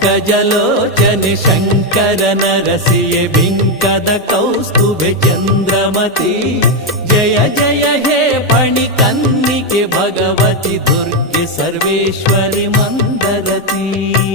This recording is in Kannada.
ಪಂಕಜಲೋಚನೆ ಶಂಕರ ನರಸಿಯೆ ಬಿಂಕದ ಕೌಸ್ತುಭೆ ಚಂದ್ರಮತಿ ಜಯ ಜಯ ಹೇ ಪಣಿ ಕನ್ನಿಕೆ ಭಗವತಿ ದುರ್ಗೆ ಸರ್ವೇಶ್ವರಿ ಮಂದರತಿ.